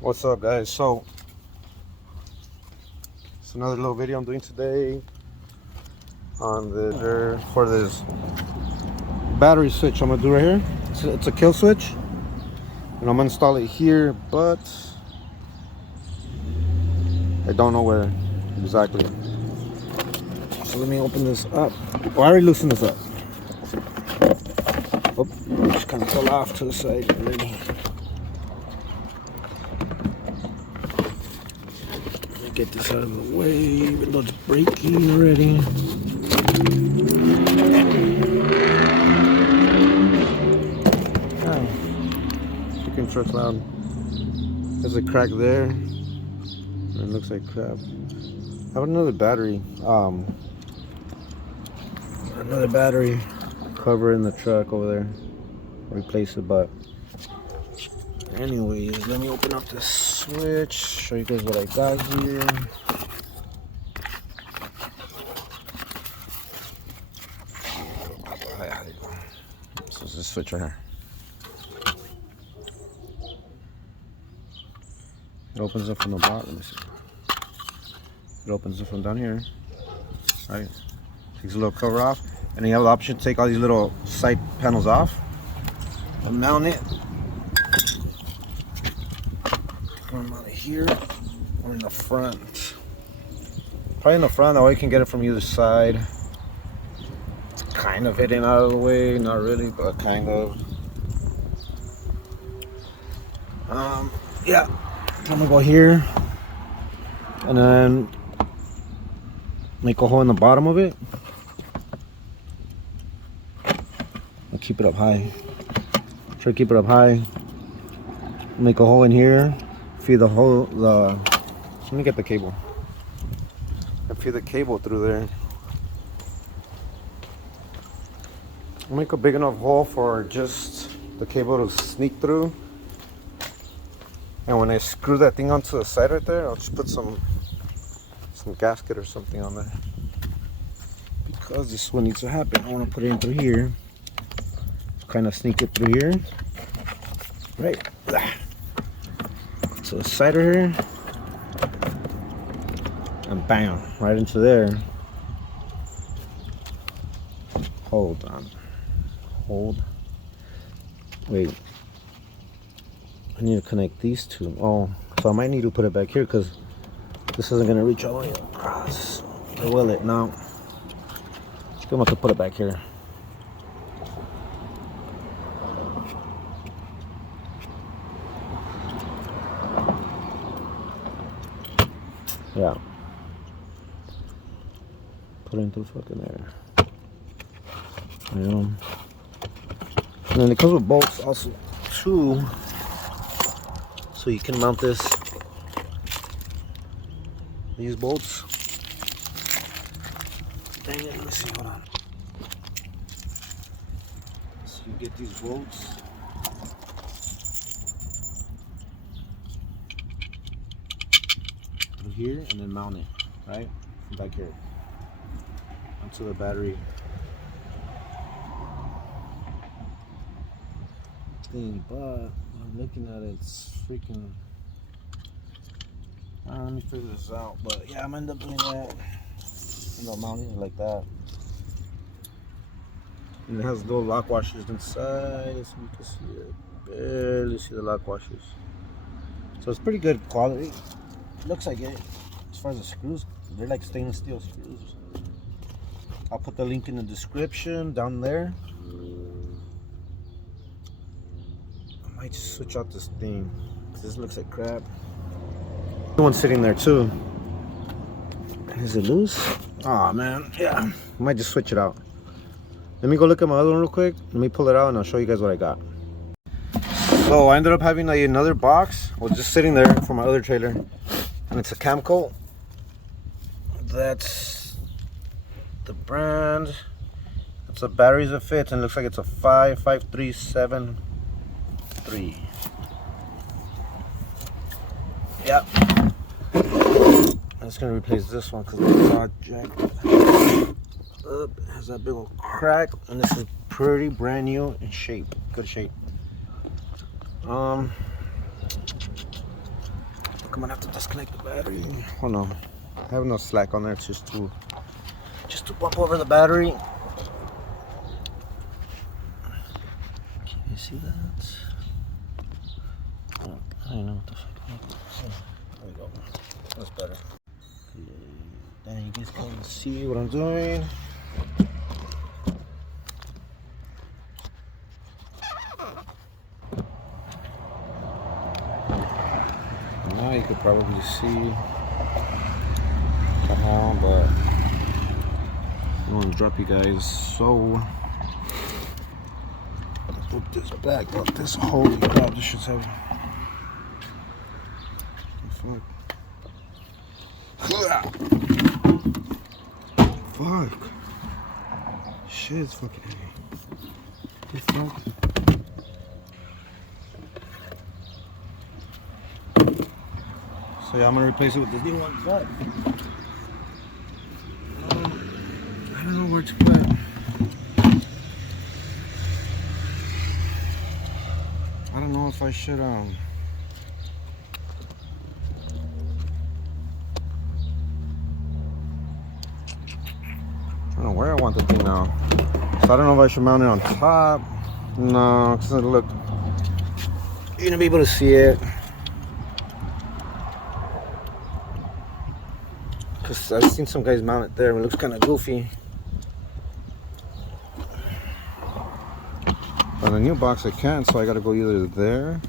What's up, guys? So it's another little video I'm doing today on the for this battery switch I'm gonna do right here. It's a kill switch, and I'm gonna install it here, but I don't know where exactly. So let me open this up. Oh, I already loosened this up. Oh, just kind of fell off to the side already. Let me get this out of the way, even though it's breaking already. Freaking truck loud. There's a crack there. It looks like crap. I have another battery. Another battery cover in the truck over there. Replace it, but anyways, let me open up this switch. Show you guys what I got here. So it's this switch right here. It opens up from the bottom. Let me see. It opens up from down here. Right. Takes a little cover off, and you have the option to take all these little side panels off and mount it. Come out of here or in the front. Probably in the front, that way you can get it from either side. It's kind of hidden out of the way, not really, but kind of. Yeah, I'm gonna go here and then make a hole in the bottom of it and keep it up high. Try to keep it up high. Make a hole in here. Feed the hole. Let me get the cable. I feed the cable through there. I'll make a big enough hole for just the cable to sneak through. And when I screw that thing onto the side right there, I'll just put some gasket or something on there. Because this is what needs to happen. I want to put it in through here. Kind of sneak it through here. Right. So the side right here. And bam, right into there. Hold on. Hold. Wait. I need to connect these two. Oh, so I might need to put it back here because this isn't gonna reach all the way across. Or will it? No. I'm gonna have to put it back here. Yeah. Put it into fucking there. Yeah. And then it comes with bolts also too. So you can mount these bolts. Dang it, let me see, hold on. So you get these bolts. Through here and then mount it, right? From back here. Onto the battery thing, but I'm looking at it, it's freaking. Let me figure this out, but yeah, I'm end up doing that. Mounting it like that. And it has little lock washers inside, so you can see it. Barely see the lock washers. So it's pretty good quality. Looks like it. As far as the screws, they're like stainless steel screws. I'll put the link in the description down there. I might just switch out this thing. This looks like crap. One's sitting there too. Is it loose? Aw, man. Yeah. I might just switch it out. Let me go look at my other one real quick. Let me pull it out and I'll show you guys what I got. So I ended up having another box. It was just sitting there for my other trailer. And it's a Camco. That's the brand. It's a batteries that fits and it looks like it's a 55373. Yep. I'm just gonna replace this one because it's not jacked up. It has that big old crack, and this is pretty brand new in shape, good shape. I'm gonna have to disconnect the battery. Oh no, I have no slack on there. It's just to bump over the battery. Can you see that? Oh, I don't know what the fuck. There we go. That's better. Then you guys can see what I'm doing. Now you could probably see the hole, but I don't want to drop you guys. So let's put this back up. This holy crap, this shit's heavy. Fuck. Shit, it's fucking heavy. The fuck? So yeah, I'm gonna replace it with this new one. But I don't know where to put it. I don't know if I should I don't know where I want the thing now. So I don't know if I should mount it on top. No, because look, you're gonna be able to see it. Because I've seen some guys mount it there and it looks kind of goofy. On the new box I can't, so I gotta go either there,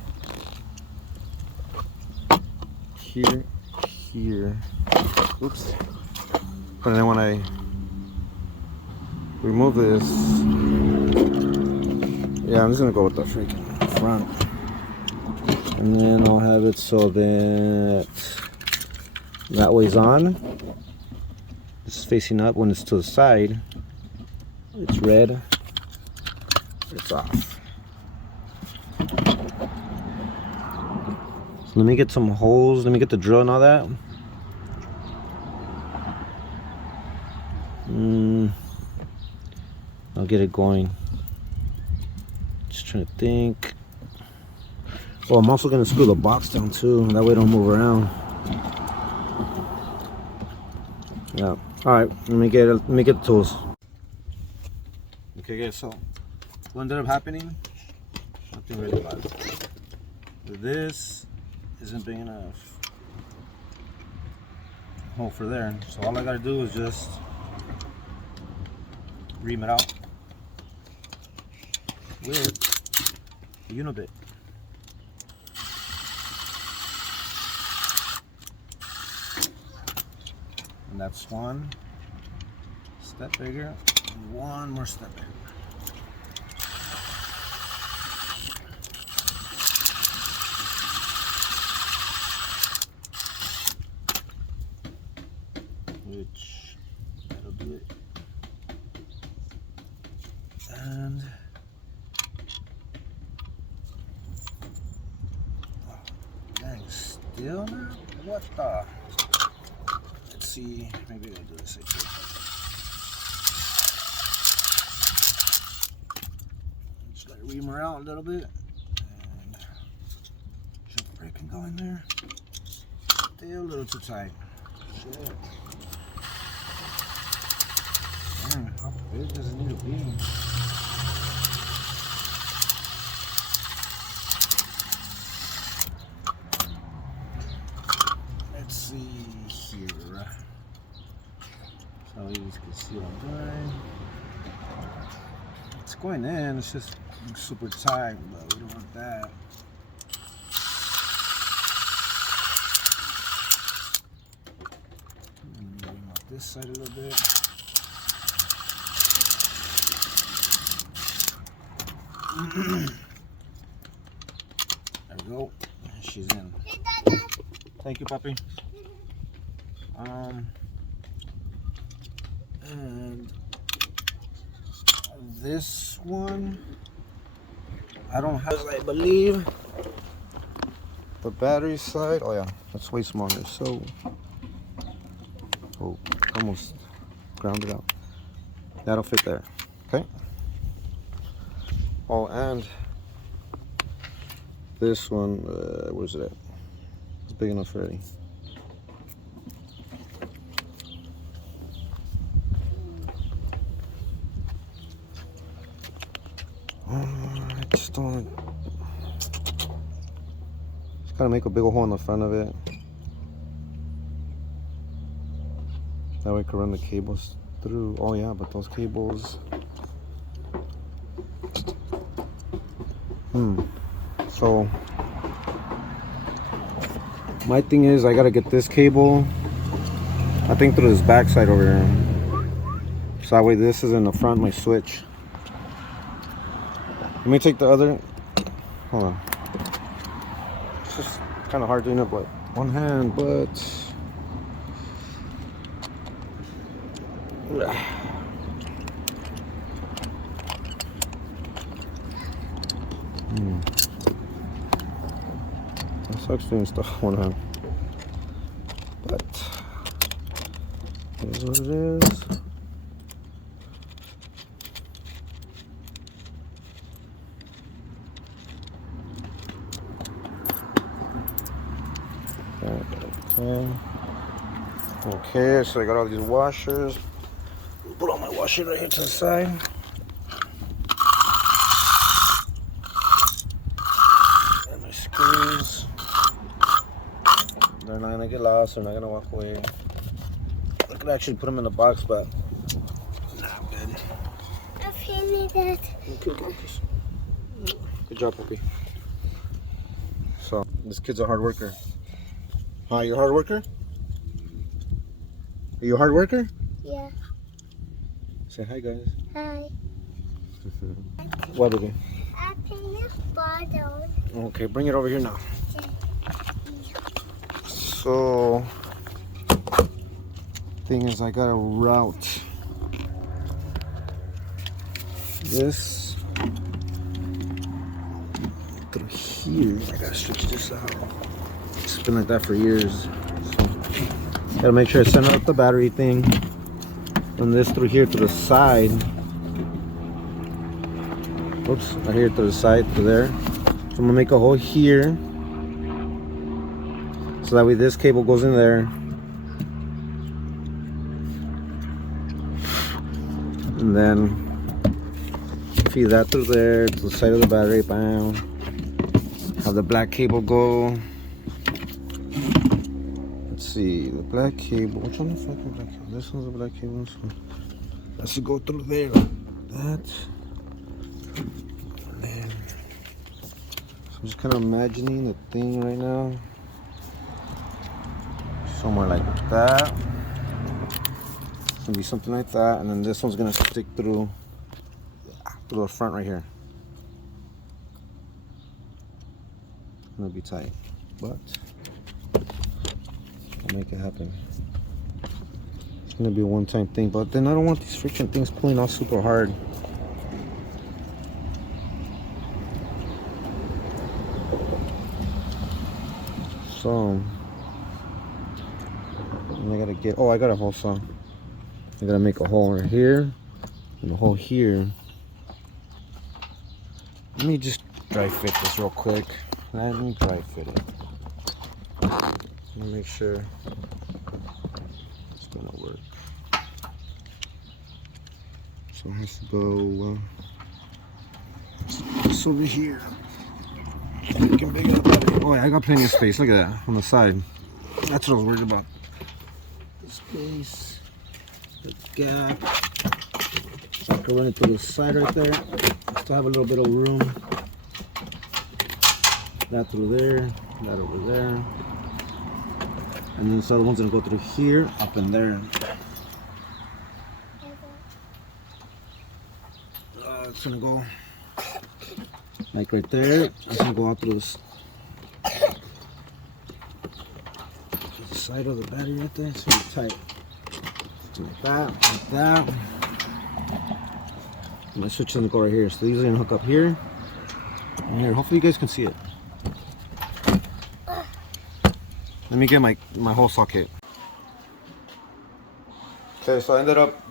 here, here. Oops. But then when I remove this, yeah, I'm just gonna go with the freaking front. And then I'll have it so that way's on. This is facing up. When it's to the side, it's red. It's off. So let me get some holes. Let me get the drill and all that. I'll get it going. Just trying to think. Oh, I'm also gonna screw the box down too. That way it don't move around. Yeah. All right. Let me get the tools. Okay, guys. So what ended up happening? Nothing really bad. This isn't big enough hole for there. So all I gotta do is just ream it out with a unibit. And that's one step bigger and one more step bigger. Which that'll do it. And dang, still not? What the? Let's see, maybe I'll do this again. Just let it ream her out a little bit. And jump brake can go in there. Still a little too tight. Shit. Dang, how big does it need to be? Let's see here. So you guys can see what I'm doing. It's going in, it's just super tight, but we don't want that. Maybe on this side a little bit. There we go. She's in. Thank you, puppy. And this one, I don't have, I believe, the battery side. Oh yeah, that's way smaller. So, oh, almost grounded out. That'll fit there. Okay. Oh, and this one, where's it at? It's big enough already. I just don't want to. Just gotta make a big hole in the front of it. That way I can run the cables through. Oh yeah, but those cables. So my thing is I gotta get this cable, I think, through this backside over here. So that way this is in the front, my switch. Let me take the other. Hold on. It's just kind of hard doing it with one hand, but it sucks doing stuff with one hand. But here's what it is. Okay, so I got all these washers. Put all my washers right here to the side. And my screws. They're not gonna get lost, they're not gonna walk away. I could actually put them in the box, but not good. I finished that. Okay, good job, puppy. So, this kid's a hard worker. Huh, you a hard worker? Are you a hard worker? Yeah. Say hi, guys. Hi. What, baby? I finished bottle. Okay, bring it over here now. So, thing is, I gotta route this through here. I gotta stretch this out. It's been like that for years. So, gotta make sure I center up the battery thing. Run this through here to the side. Oops, right here to the side, to there. So I'm gonna make a hole here. So that way this cable goes in there. And then feed that through there to the side of the battery. Bam. Have the black cable go. Let's see, the black cable. Which one is the fucking black cable? This one's the black cable. So that should go through there like that. And then, so I'm just kind of imagining the thing right now. Somewhere like that. It's gonna be something like that, and then this one's gonna stick through the front right here. It's gonna be tight, but I'll make it happen. It's gonna be a one-time thing, but then I don't want these friction things pulling off super hard. So and I gotta get, oh, I got a hole saw. I gotta make a hole right here and a hole here. Let me just dry fit this real quick. Let me dry fit it. Let me make sure it's gonna work. So it has to go this over here. Oh yeah, I got plenty of space. Look at that on the side. That's what I was worried about. The space, the gap. So I can run it to the side right there. Still have a little bit of room. That through there, that over there. And then this other one's gonna go through here, up in there. It's gonna go like right there. It's gonna go out through this the side of the battery right there. It's gonna be tight. So like that, like that. And my switch is gonna go right here. So these are gonna hook up here and here. Hopefully you guys can see it. Let me get my hole socket. Okay, so I ended up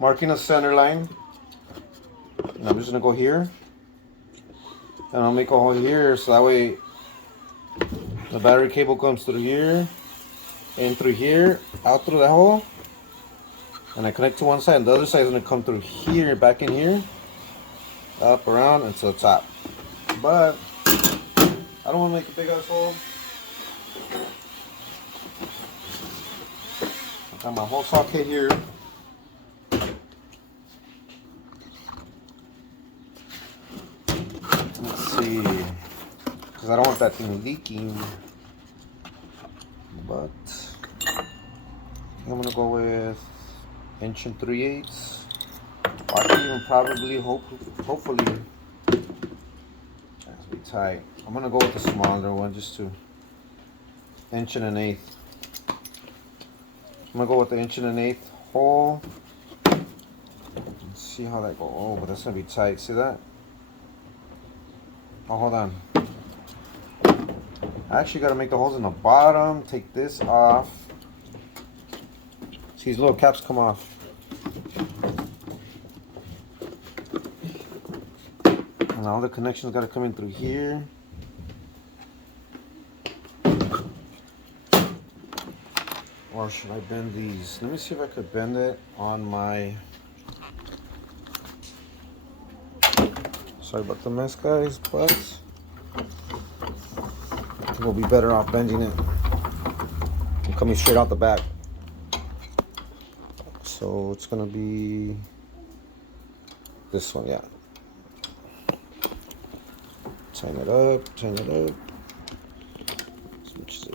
marking a center line. And I'm just gonna go here. And I'll make a hole here so that way The battery cable comes through here, in through here, out through that hole, and I connect to one side, and the other side is gonna come through here, back in here, up, around, and to the top. But I don't want to make a big ass hole. I got my whole socket here. Let's see, because I don't want that thing leaking. But I'm gonna go with 1 3/8. I can even probably hopefully that's be tight. I'm gonna go with the smaller one just to 1 1/8. I'm gonna go with the 1 1/8 hole. Let's see how that goes. Oh, but that's gonna be tight. See that? Oh, hold on. I actually gotta make the holes in the bottom. Take this off. See, these little caps come off. And all the connections gotta come in through here. Or should I bend these? Let me see if I could bend it on my... Sorry about the mess, guys, but I think we'll be better off bending it and coming straight out the back. So it's gonna be this one, yeah. Tighten it up as much as I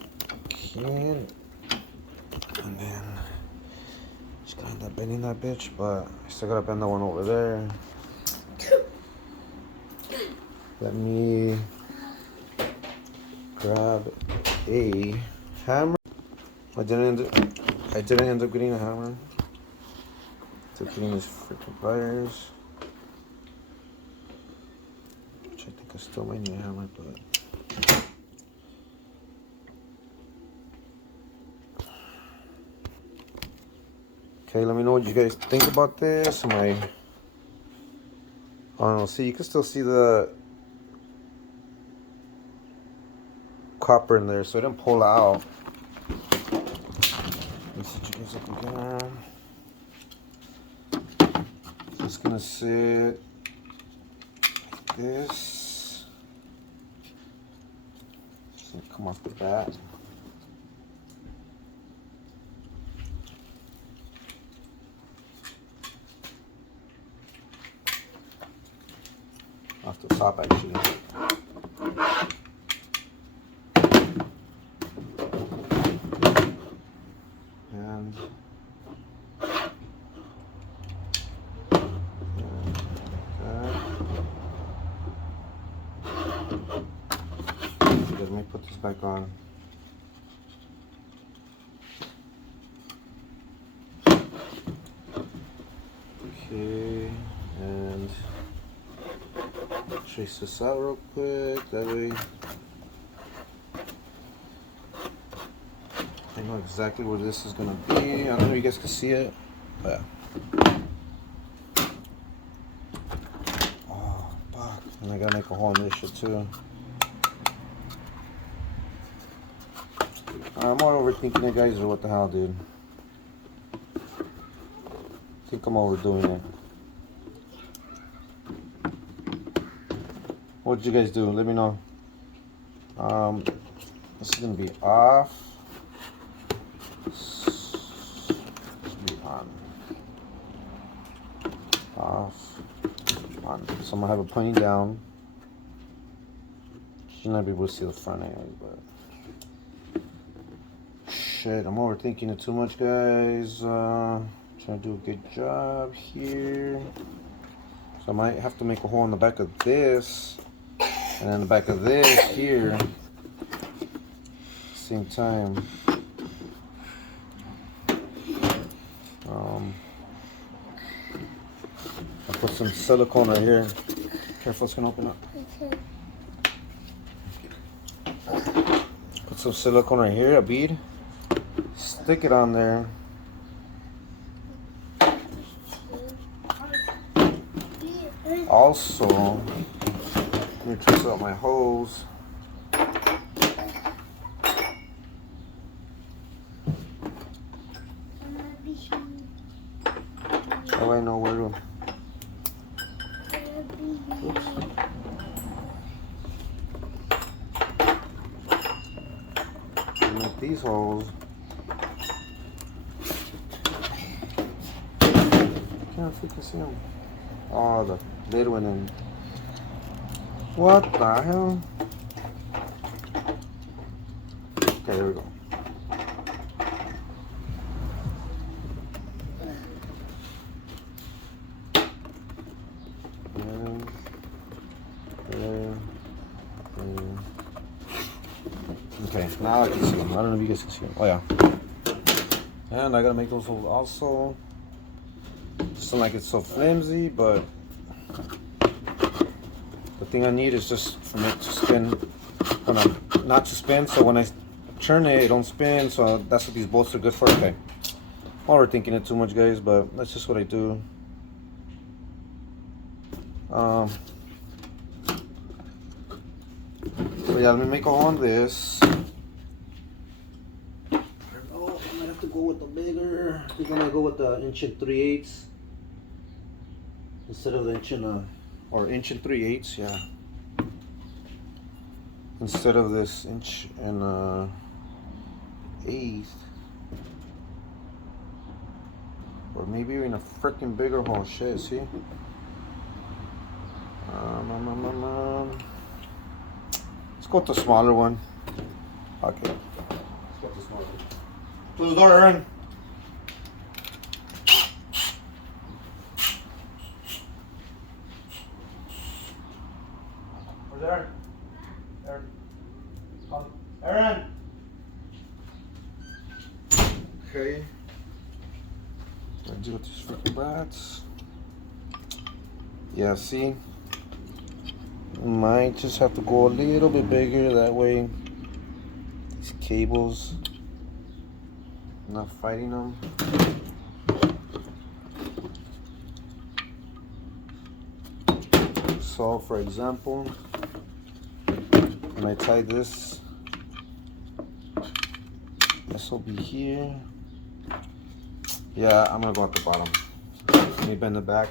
can. And then just gonna end up bending that bitch, but I still gotta bend the one over there. Let me grab a hammer. I didn't end up getting a hammer. To clean these freaking pliers. Which I think I still might need a hammer, but okay, let me know what you guys think about this. I don't know. See, you can still see the copper in there, so it didn't pull out. Let me set you guys up again. So it's gonna sit like this. It's gonna come off the back. Off the top, actually. And let me put this back on. Okay, and trace this out real quick. That way I know exactly where this is gonna be. I don't know if you guys can see it, but oh fuck! And I gotta make a hole in this shit too. I'm more overthinking it, guys, or what the hell, dude? I think I'm overdoing it. What did you guys do? Let me know. This is gonna be off. This be on. Off. On. So I'm gonna have it pointing down. Should not be able to see the front end, but shit, I'm overthinking it too much, guys. Trying to do a good job here. So I might have to make a hole in the back of this, and then the back of this here. Same time. I'll put some silicone right here. Careful, it's gonna open up. Put some silicone right here, a bead. Stick it on there. Also, let me twist out my hose. make these holes. Can't freaking see them. Oh, the lid went in. What the hell? Okay, here we go. Okay, now I can see them. I don't know if you guys can see them. Oh yeah. And I gotta make those holes also. Just don't like it's so flimsy, but the thing I need is just for it to spin. Not to spin, so when I turn it, it don't spin. So that's what these bolts are good for. Okay. Overthinking it too much, guys, but that's just what I do. So yeah, let me make a hole on this. Oh, I might have to go with the bigger. I think I'm gonna go with the 1 3/8 instead of the 1 3/8. Yeah. Instead of this 1 1/8, or maybe even a freaking bigger hole. Shit, see. Let's go with the smaller one. Okay. Let's go with the smaller one. Close the door, Aaron. Where's Aaron? Aaron. Come. Aaron! Okay. Let's do with these freaking brats. Yeah, see? Might just have to go a little bit bigger, that way these cables, not fighting them. So for example, when I tie this will be here. Yeah, I'm gonna go at the bottom. Let me bend the back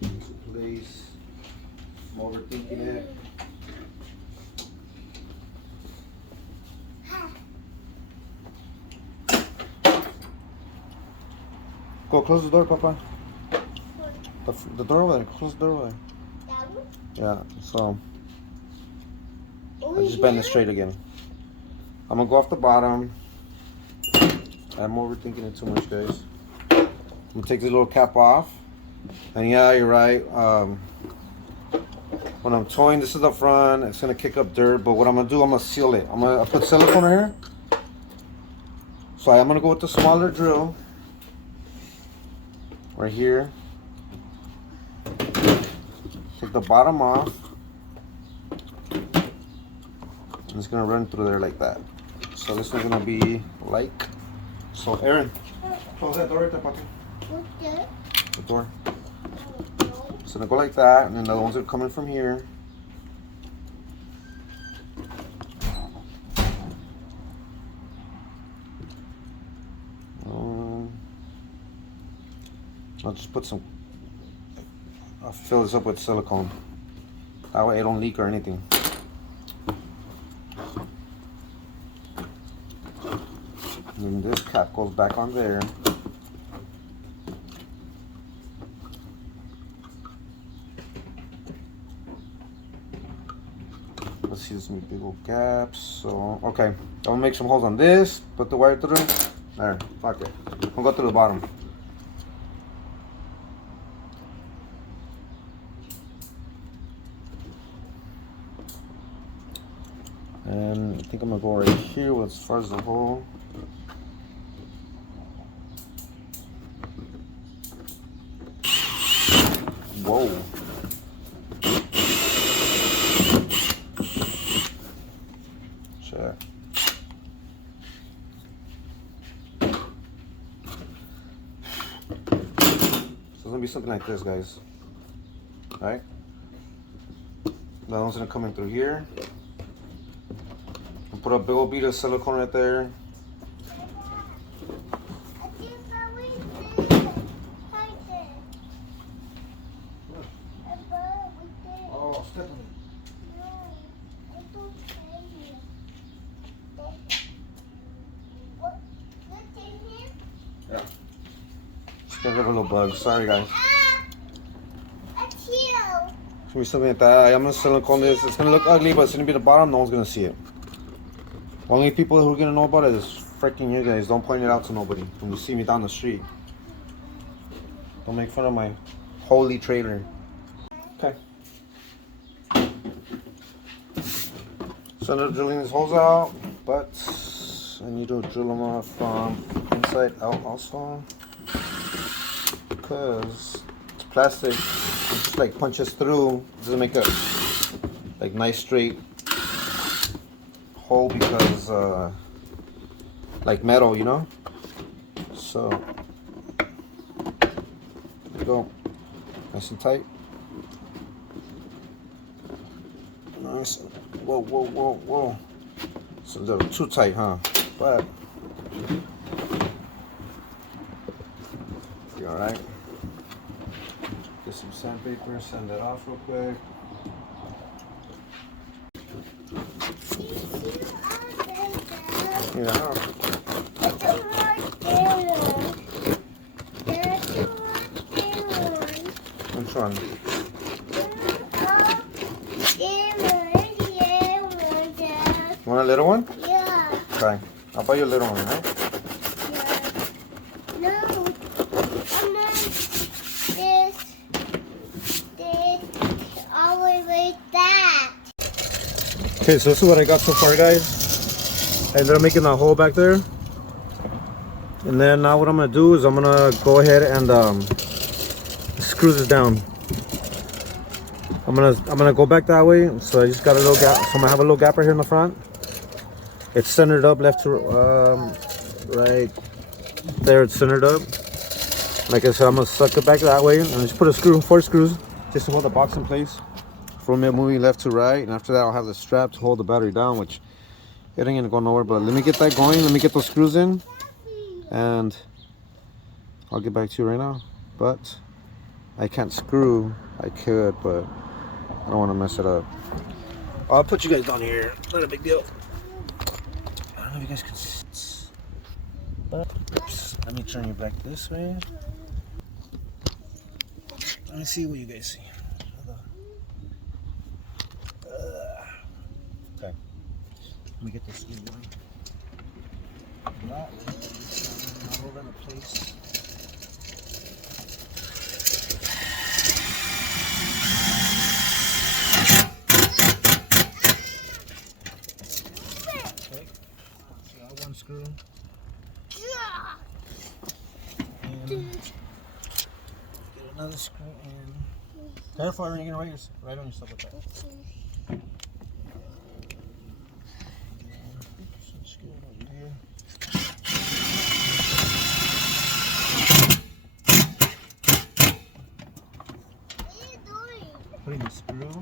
into place. I'm overthinking it. Go close the door, Papa. The door over there. Close the door over there. Yeah, so I just bend it straight again. I'm gonna go off the bottom. I'm overthinking it too much, guys. I'm gonna take the little cap off. And yeah, you're right. When I'm towing, this is the front. It's gonna kick up dirt, but what I'm gonna do, I'm gonna seal it. I'll put silicone right here. So I'm gonna go with the smaller drill right here. Take the bottom off. And it's gonna run through there like that. So this is gonna be like so. Aaron, close that door right there, Papi. Okay. The door. It's gonna go like that, and then the other ones are coming from here. I'll just put some. I'll fill this up with silicone. That way it don't leak or anything. And then this cap goes back on there. Let's see, there's some big old gaps. So, okay. I'm gonna make some holes on this, put the wire through. There, fuck it. I'm gonna go through the bottom. And I think I'm gonna go right here as far as the hole. Whoa. Check. So it's gonna be something like this, guys. Alright? That one's gonna come in through here. I'll put a big old bead of silicone right there. Oh, step on it. Get rid of little bugs. Sorry, guys. It's you. It's gonna be something like that. I'm gonna silicone this. It's gonna look ugly, but it's gonna be the bottom. No one's gonna see it. Only people who are gonna know about it is freaking you guys. Don't point it out to nobody when you see me down the street. Don't make fun of my holy trailer. Okay. So I'm drilling these holes out, but I need to drill them off from inside out also, because it's plastic. It just like punches through. It doesn't make a like nice straight hole because like metal, you know. So there you go, nice and tight. Nice. Whoa, whoa, whoa, whoa. It's a little too tight, huh? But you're all right. Get some sandpaper, sand that off real quick. Yeah. Which one? Want a little one? Yeah. Okay. I'll buy you a little one, right? Yeah. No. I'm not this, all the way like that. Okay, so this is what I got so far, guys. I ended up making that hole back there. And then now what I'm gonna do is I'm gonna go ahead and screw this down. I'm gonna go back that way. So I just got a little gap. So I'm gonna have a little gap right here in the front. It's centered up left to right there. It's centered up. Like I said, I'm gonna suck it back that way and just put a screw, 4 screws, just to hold the box in place from it moving left to right. And after that, I'll have the strap to hold the battery down, which it ain't gonna go nowhere. But let me get that going. Let me get those screws in, and I'll get back to you right now. But I can't screw. I could, but I don't want to mess it up. I'll put you guys down here. Not a big deal. I don't know if you guys can see. But oops, let me turn you back this way. Let me see what you guys see. Okay. Let me get this screw going. That way, not all in place. Okay. So I got one screw. And get another screw in. Careful, you're gonna right on yourself with that. Screw it over here. What are you doing? Putting the screw.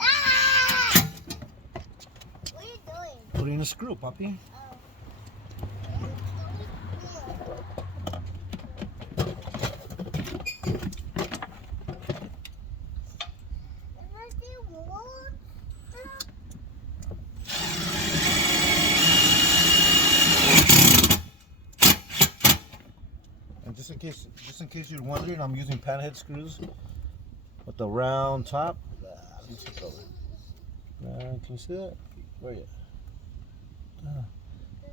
Ah! What are you doing? Putting a screw, puppy. And just in case you're wondering, I'm using panhead screws with the round top. Let me flip it over. Can you see that? Where are you?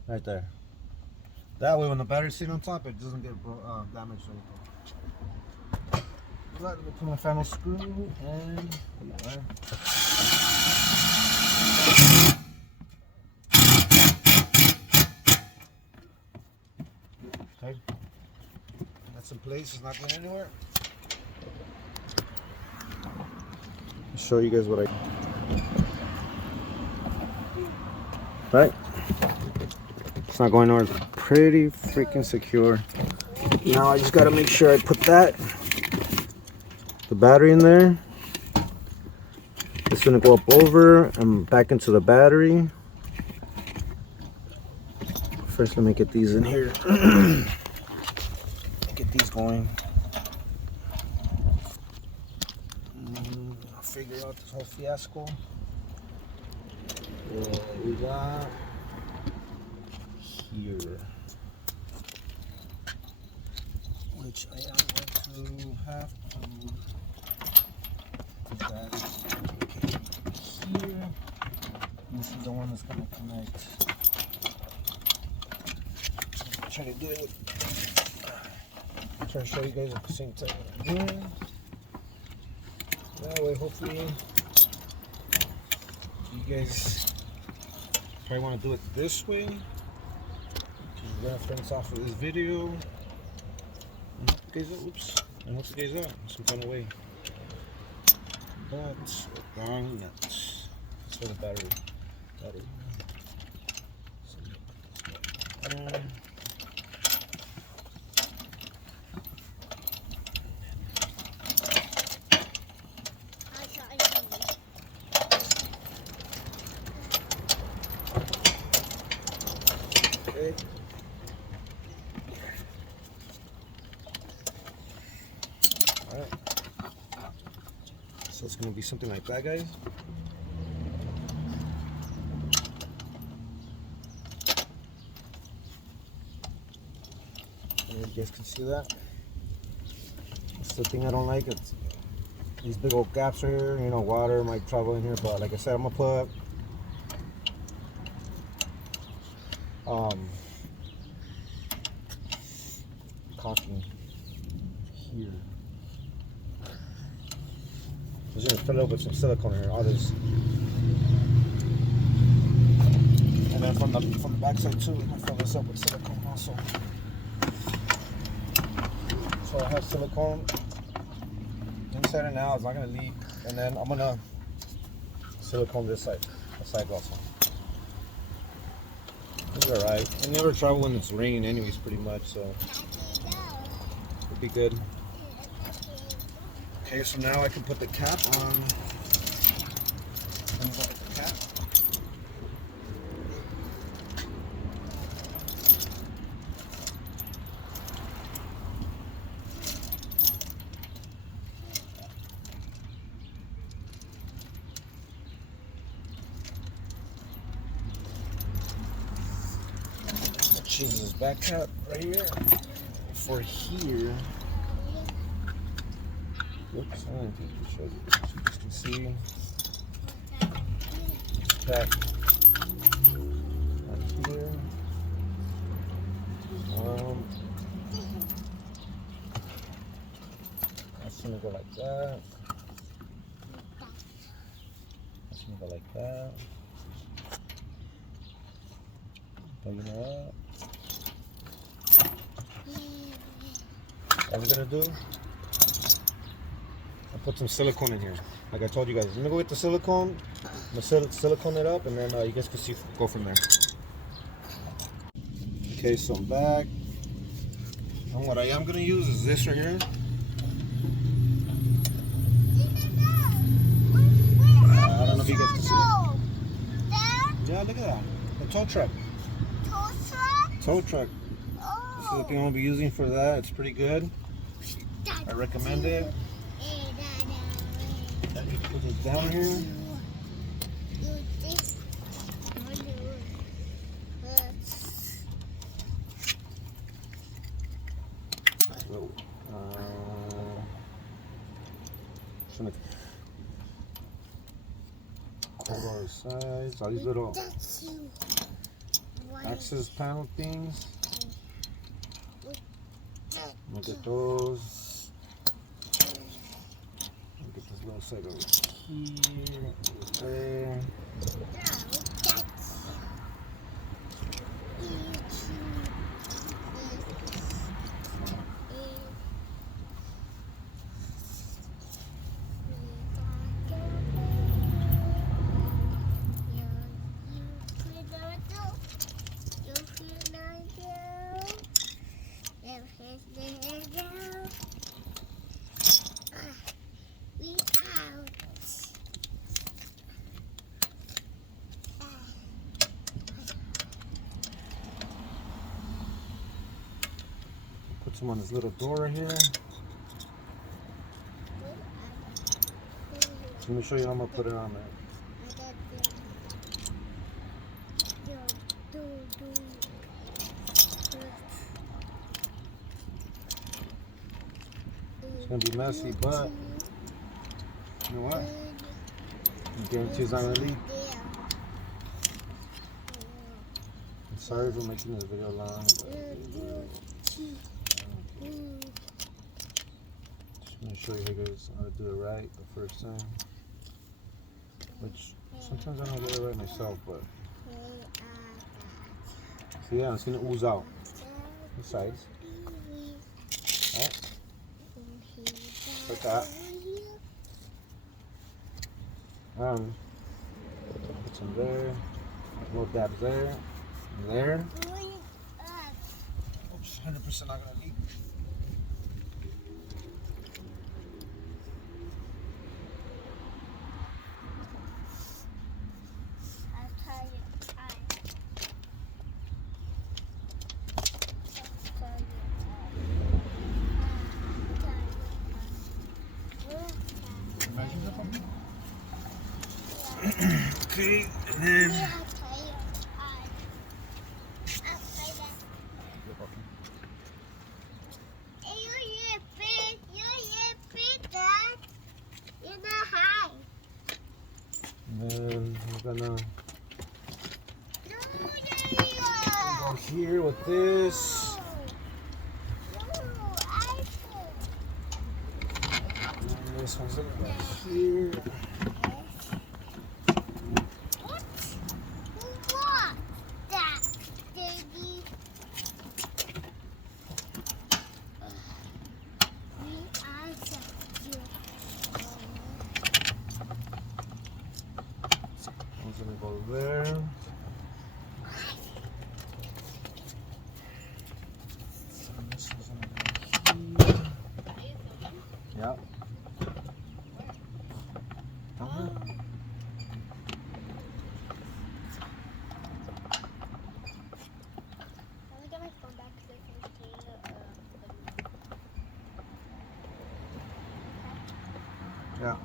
Right there. That way, when the battery's sitting on top, it doesn't get damaged or anything. Let me put my final screw and there. Okay. That's in place. It's not going anywhere. I'll show you guys what I. Right. It's not going nowhere. It's pretty freaking secure. Now I just got to make sure I put the battery in there. It's gonna go up over and back into the battery. First, let me get these in here. Get these going. I'll figure out this whole fiasco. We got here. which I am going to have to put that here. This is the one that's going to connect. Try to do it with, try to show you guys at the same time here. That way, hopefully, you guys probably want to do it this way. We're gonna finish off with this video. And hope you guys out. Oops. And hope you guys out in some kind of way. But wrong nuts. That's for the battery. Okay. Alright. So it's going to be something like that, guys. And you guys can see that. That's the thing I don't like. It's these big old gaps right here. You know, water might travel in here, but like I said, I'm going to put caulking here. I'm just gonna fill it up with some silicone here, all this. And then from the back side too, we're gonna fill this up with silicone also. So I have silicone inside and out, it's not gonna leak. And then I'm gonna silicone this side, the side also. It's alright. I never travel when it's raining anyways, pretty much, so it'll be good. Okay, so now I can put the cap on. The cap. Choose this back cap right here. For here. Oops, I don't think we should. So you can see that right here. That's gonna go like that. That's gonna go like that. But you know what? What we're gonna do? Put some silicone in here. Like I told you guys, I'm gonna go get the silicone. I'm gonna silicone it up, and then you guys can see go from there. Okay, so I'm back. And what I am gonna use is this right here. I don't know if you guys can see it. Yeah, look at that. The tow truck. Tow truck. This is the thing I'm gonna be using for that. It's pretty good. I recommend it. Let me put it down here. So, hold our sides. All these little access panel things. Look at those. Look at this little side over here, there. Put some on this little door right here. Let me show you how I'm gonna put it on there. It's gonna be messy, but you know what? I guarantee it's not gonna leak. I'm sorry for making this video long, but just gonna show you guys how to do it right the first time. Which sometimes I don't get it right myself, but so yeah, it's gonna ooze out the sides. Alright. Like that. Put some there, little dabs there, and there. Oops, 100% not gonna leak. Okay, and then we're gonna go here with this. And this one's gonna go here. One's gonna go there. And this one's gonna go here. Yep. Yeah.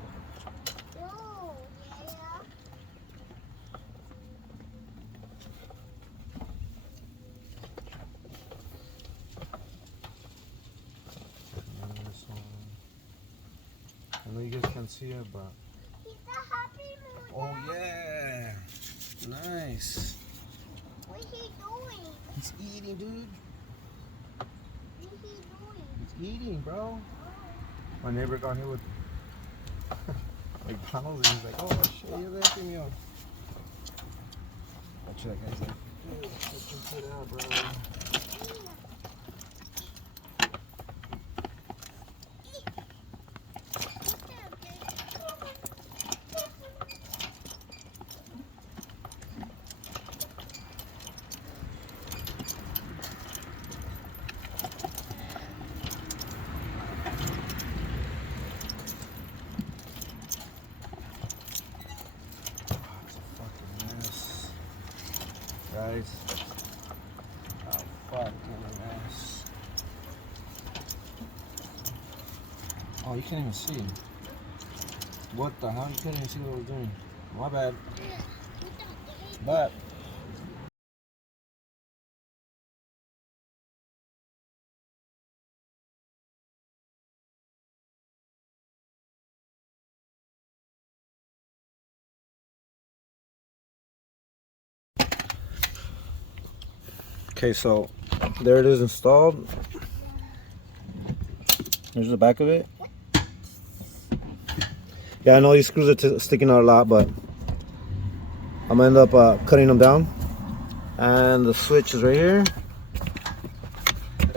And this one. I know you guys can't see it, but oh yeah, nice. What's he doing? He's eating, dude. What's he doing? He's eating, bro. My neighbor got here with McDonald's and he's like, oh shit, you're lifting me up. Watch that guy's like, dude, check it out, bro. Guys, oh fuck, mess. Oh, you can't even see. What the hell? You couldn't even see what I was doing. My bad. But okay, so there it is installed. Here's the back of it. Yeah, I know these screws are sticking out a lot, but I'm gonna end up cutting them down. And the switch is right here.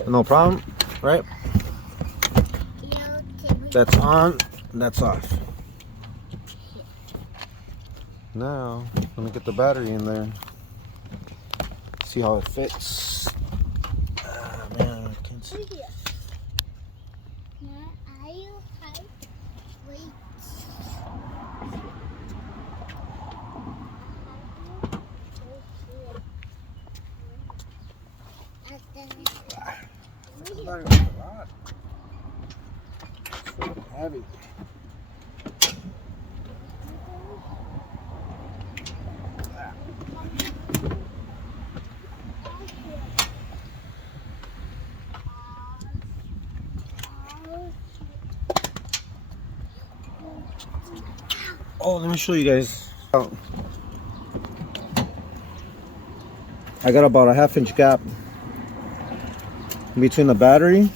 No problem, right? That's on, that's off. Now, let me get the battery in there. See how it fits. Ah, man, I can't see. So heavy. Oh, let me show you guys. I got about a 1/2 inch gap between the battery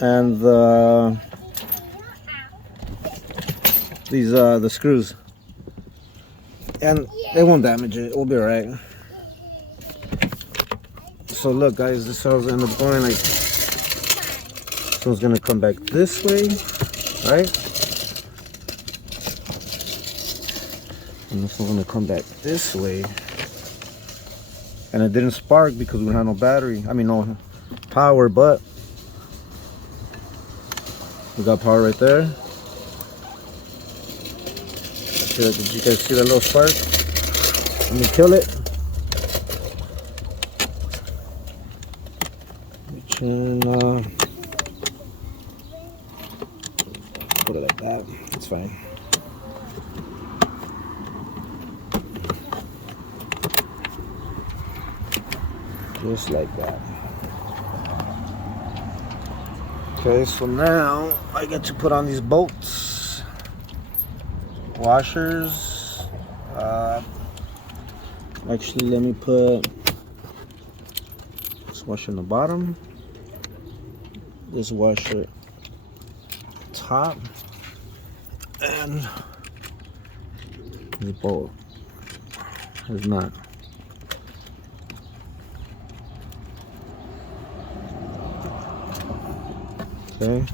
and the screws, and they won't damage it. We'll be alright. So look, guys, this house end up going like, this one's gonna come back this way, right? And this one's gonna come back this way. And it didn't spark because we had no battery. I mean, no power, but we got power right there. Did you guys see that little spark? Let me kill it. And put it like that. It's fine. Just like that. Okay, so now I get to put on these bolts, washers. Actually, let me put this washer in the bottom, this washer top, and the bolt is not. Okay,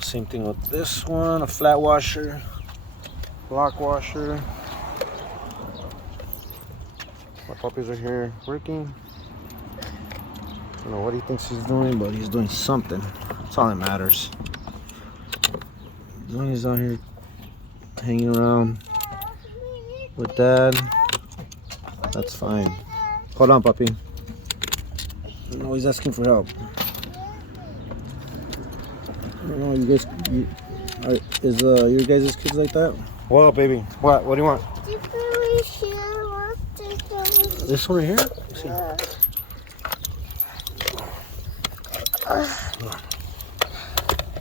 same thing with this one, a flat washer, block washer. My puppies are here working. I don't know what he thinks he's doing, but he's doing something. That's all that matters. As long as he's out here hanging around with Dad, that's fine. Hold on, puppy. No, he's asking for help. I don't know, you guys, is your guys' kids like that? What, baby? What do you want? This one right here? See.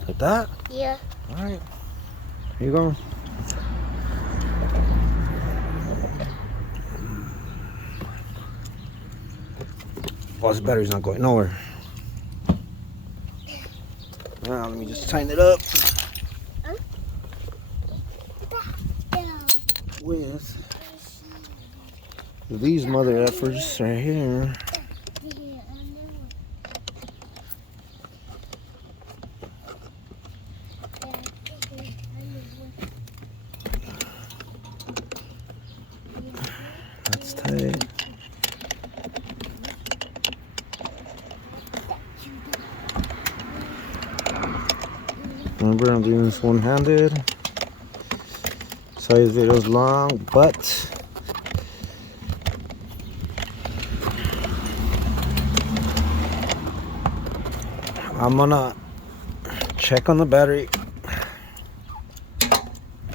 Like that? Yeah. All right. Here you go. Oh, this battery's not going nowhere. Now let me just tighten it up with these mother effers right here. That's tight. Remember, I'm doing this one-handed. Sorry, this video's long, but I'm gonna check on the battery.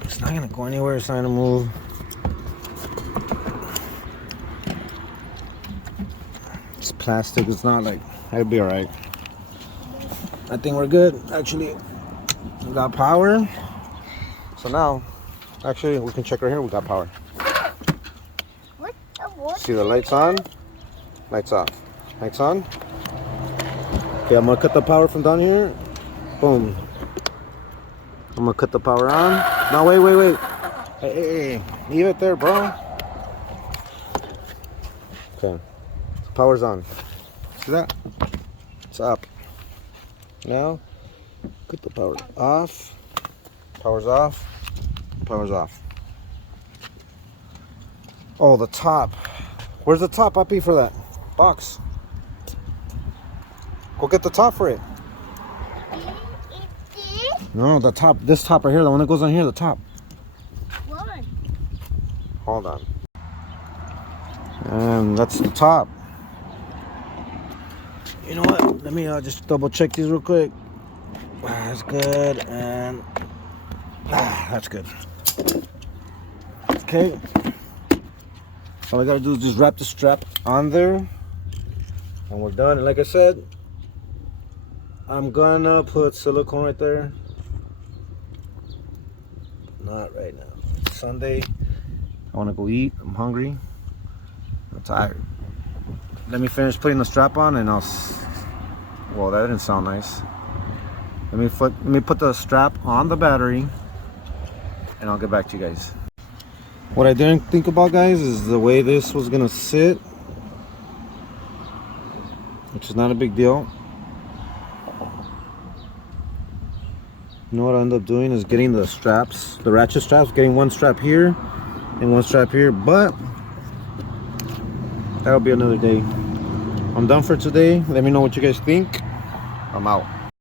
It's not gonna go anywhere. It's not gonna move. It's plastic. It's not like, it'll be all right. I think we're good. Actually, we got power. So now, actually, we can check right here. We got power. See the lights on, lights off, lights on. Okay, I'm gonna cut the power from down here. Boom. I'm gonna cut the power on. No, wait. Hey, leave it there, bro. Okay, the power's on. See that? It's up. Now, cut the power off. Power's off. Power's off. Oh, the top. Where's the top, puppy, for that box? Go get the top for it. No, the top. This top right here, the one that goes on here, the top. What? Hold on. And that's the top. You know what? Let me just double check these real quick. That's good, and that's good. Okay. All I gotta do is just wrap the strap on there, and we're done. And like I said, I'm gonna put silicone right there right now. It's Sunday. I want to go eat. I'm hungry. I'm tired. Let me finish putting the strap on and well, that didn't sound nice. Let me put the strap on the battery and I'll get back to you guys. What I didn't think about, guys, is the way this was gonna sit, which is not a big deal. You know what I end up doing is getting the straps, the ratchet straps, getting one strap here and one strap here, but that'll be another day. I'm done for today. Let me know what you guys think. I'm out.